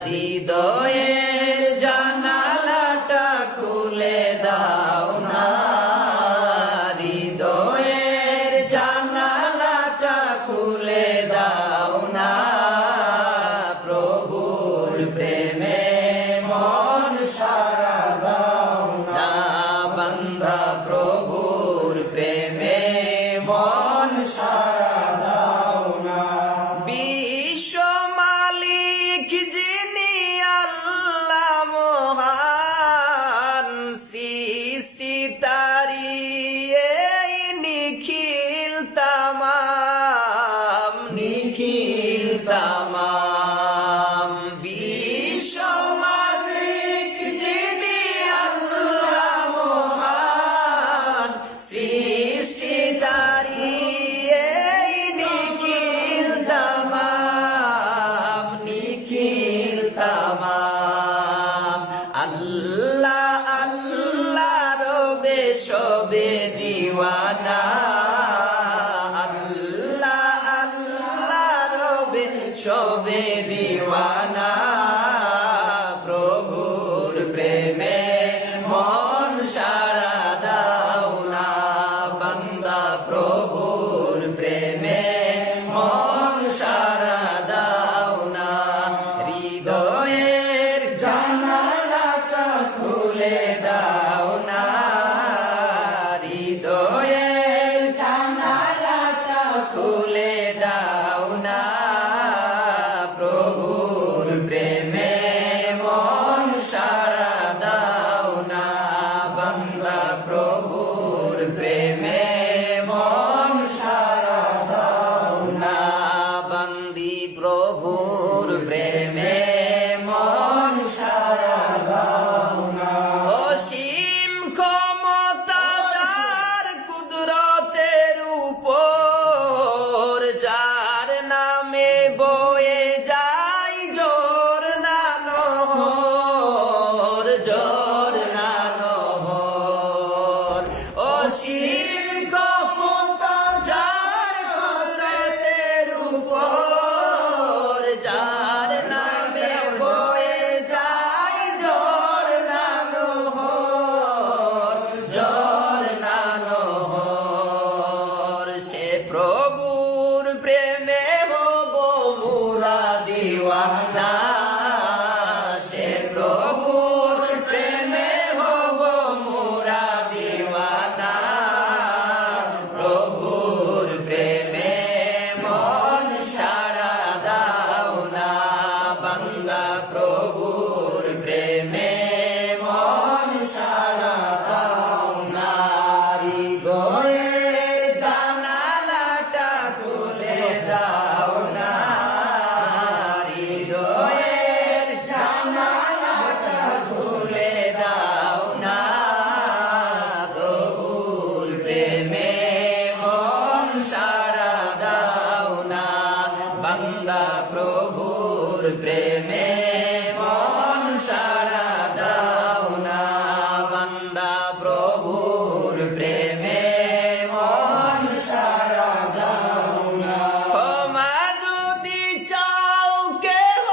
হৃদয়ের জানালাটা খুলে দাও না, হৃদয়ের জানালাটা খুলে দাও না, প্রভুর প্রেমে মন সারা দাও না, বান্দা প্রভুর প্রেমে মন সারা দাও না। বিশ্ব মালিক যিনি আল্লাহ মহান, সৃষ্টি তারি এই নিখিল তামাম, নিখিল তামাম। বিশ্ব মালিক যিনি আল্লাহ মহান, সৃষ্টি তারি এই নিখিল তামাম, নিখিল তামাম। আল্লাহ আল্লাহ রবে সবে দিওয়ানা, আল্লাহ আল্লাহ রবে সবে দিওয়ানা, প্রভুর প্রেমে মন সারা দাও না, বান্দা প্রভুর প্রেমে মন সারা দাও না। হৃদয়ের জানালাটা খুলে দাও না, হৃদয়ের জানালাটা খুলে দাও না, প্রভুর প্রেমে মন সারা দাও না, বান্দা প্রভুর প্রেমে মন সারা দাও না, বান্দি প্রভুর প্রেমে মন সারা দাও না। অসীম ক্ষমতা যার কুদরতের উপর, যার নামে বয়ে যায় জোর না নহর, জোর না নহর। অসীম ক্ষমতা যার কুদরতের উপর, যার নামে বয়ে যায় জোর না নহর, জোর না নহর। সে প্রভুর প্রেমে হব মুরা দিওয়ানা, সে প্রভুর প্রেমে হব মুরা দিওয়ানা, প্রভুর প্রেমে মন সারা দাও না, বান্দা প্রভুর প্রেমে মন সারা দাও না। হৃদয়ের জানালাটা খুলে দাও না, হৃদয়ের জানালাটা খুলে দাও না, প্রভুর প্রেমে মন সারা দাও না, বান্দা প্রভুর প্রেমে মন সারা দাও না, বান্দা প্রভুর প্রেমে মন সারা দাও না। ক্ষমা যদি চাও কেহ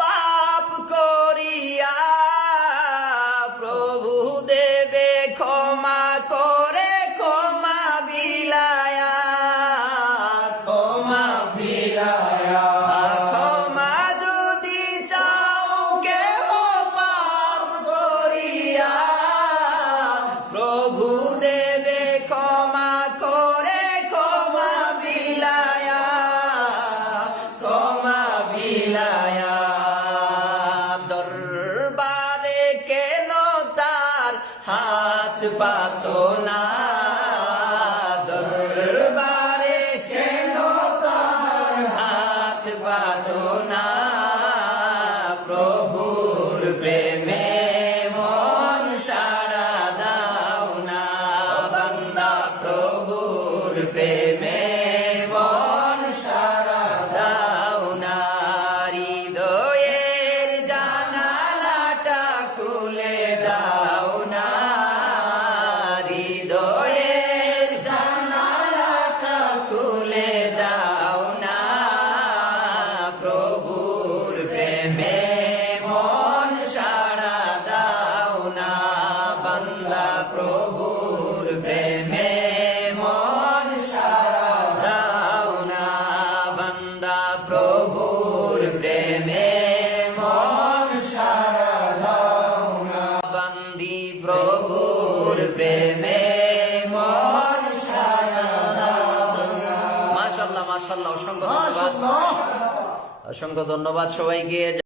পাপ করিয়া, প্রভু দেবে ক্ষমা করে ক্ষমা বিলায়া, ক্ষমা বিলায়া। ক্ষমা যদি চাও কেহ পাপ করিয়া, প্রভু দেবে ক্ষমা করে ক্ষমা বিলায়া, ক্ষমা বিলায়া। দরবারে কেন তার হাত পাতো না, দরবারে কেন তার হাত পাতো না, প্রভুর প্রেমে মন সারা দাও না, বান্দা প্রভুর প্রেমে মন সারা দাও না। হৃদয়ের জানালাটা খুলে দাও না, হৃদয়ের জানালাটা খুলে দাও না, প্রভুর প্রেমে মাশাআল্লাহ, অসংখ্য ধন্যবাদ, মাশাআল্লাহ। অসংখ্য ধন্যবাদ সবাইকে।